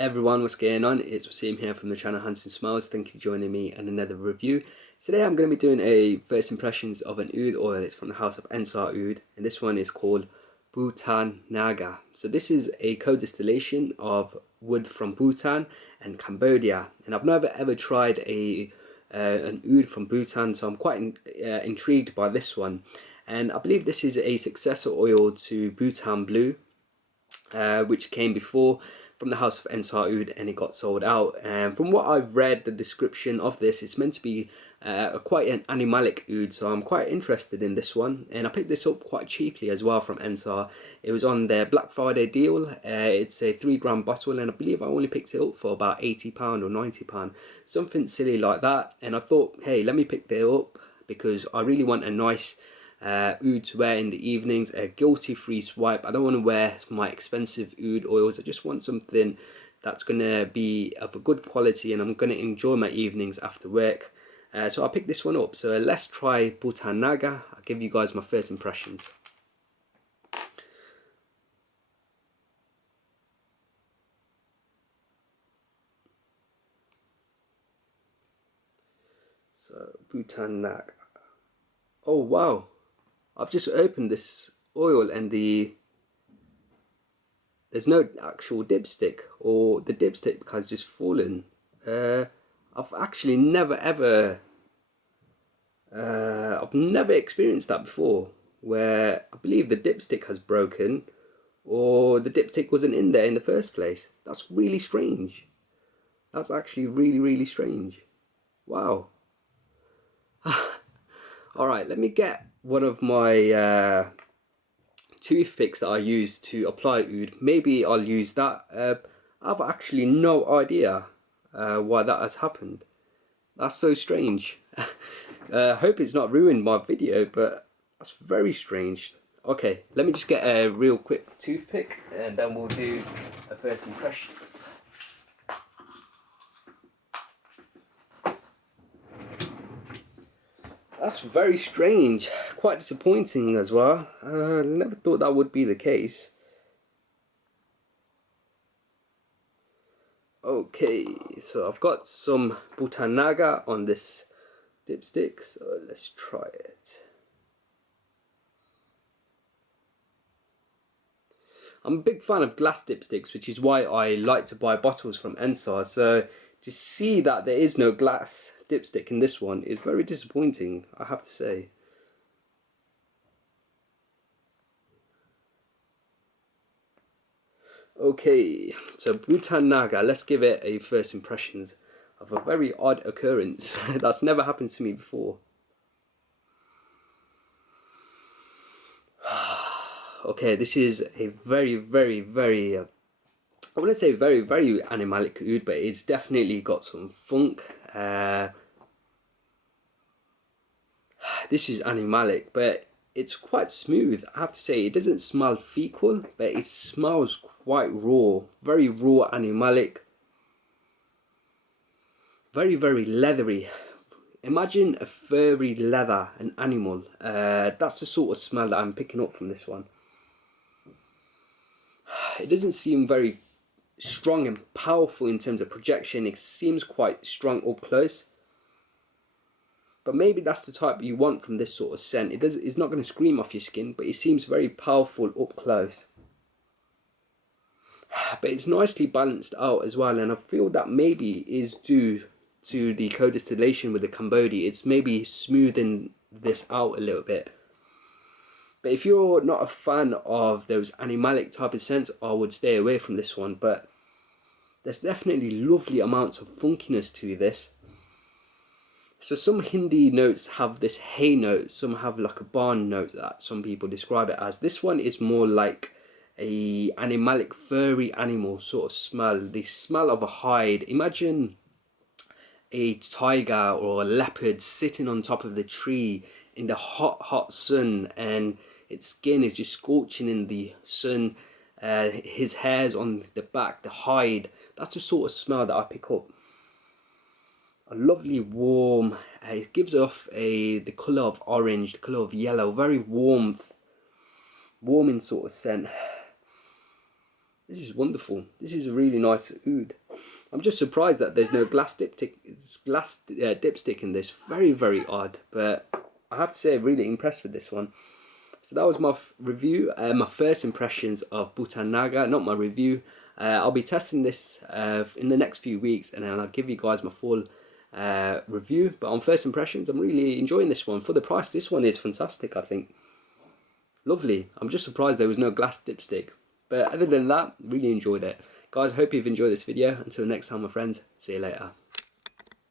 Everyone, what's going on? It's Waseem here from the channel HandsomeSmells. Thank you for joining me in another review. Today I'm going to be doing a first impressions of an oud oil. It's from the house of Ensar oud, and this one is called Bhutanagu. So this is a co-distillation of wood from Bhutan and Cambodia, and I've never ever tried an oud from Bhutan, so I'm quite intrigued by this one. And I believe this is a successor oil to Bhutan Blue, which came before from the house of Ensar oud, and it got sold out. And from what I've read, the description of this, it's meant to be quite an animalic oud, so I'm quite interested in this one. And I picked this up quite cheaply as well from Ensar. It was on their Black Friday deal. It's a 3-gram bottle, and I believe I only picked it up for about £80 or £90, something silly like that. And I thought, hey, let me pick it up because I really want a nice oud to wear in the evenings, a guilty free swipe. I don't want to wear my expensive oud oils. I just want something that's going to be of a good quality and I'm going to enjoy my evenings after work. So I picked this one up. So let's try Bhutanagu. I'll give you guys my first impressions. So Bhutanagu. Oh wow, I've just opened this oil and there's no actual dipstick, or the dipstick has just fallen. I've actually never experienced that before, where I believe the dipstick has broken or the dipstick wasn't in there in the first place. That's really strange. That's actually really strange. Wow. Alright, let me get one of my toothpicks that I use to apply oud. Maybe I'll use that. I've actually no idea why that has happened. That's so strange. Hope it's not ruined my video, but that's very strange. Okay, let me just get a real quick toothpick and then we'll do a first impressions. That's very strange, quite disappointing as well. Never thought that would be the case. Okay, so I've got some Bhutanagu on this dipstick, so let's try it. I'm a big fan of glass dipsticks, which is why I like to buy bottles from Ensar. So to see that there is no glass dipstick in this one is very disappointing, I have to say. Okay, so Bhutanagu, let's give it a first impressions of a very odd occurrence. That's never happened to me before. Okay, this is a very I wouldn't say very animalic oud, but it's definitely got some funk. This is animalic, but it's quite smooth, I have to say. It doesn't smell fecal, but it smells quite raw, very raw animalic, very leathery. Imagine a furry leather, an animal. That's the sort of smell that I'm picking up from this one. It doesn't seem very strong and powerful in terms of projection. It seems quite strong up close, but maybe that's the type you want from this sort of scent. It's not going to scream off your skin, but it seems very powerful up close. But it's nicely balanced out as well, and I feel that maybe is due to the co-distillation with the Cambodia. It's maybe smoothing this out a little bit. But if you're not a fan of those animalic type of scents, I would stay away from this one. But there's definitely lovely amounts of funkiness to this. So some Hindi notes have this hay note, some have like a barn note that some people describe it as. This one is more like a animalic, furry animal sort of smell. The smell of a hide. Imagine a tiger or a leopard sitting on top of the tree in the hot sun, and its skin is just scorching in the sun. His hair's on the back, the hide. That's the sort of smell that I pick up. A lovely warm, it gives off the colour of orange, the colour of yellow, very warming sort of scent. This is wonderful. This is a really nice oud. I'm just surprised that there's no dipstick in this. Very, very odd. But I have to say, I'm really impressed with this one. So that was my review, my first impressions of Bhutanagu, not my review. I'll be testing this in the next few weeks, and then I'll give you guys my full review. But on first impressions, I'm really enjoying this one. For the price, this one is fantastic, I think. Lovely. I'm just surprised there was no glass dipstick. But other than that, really enjoyed it. Guys, I hope you've enjoyed this video. Until next time, my friends, see you later.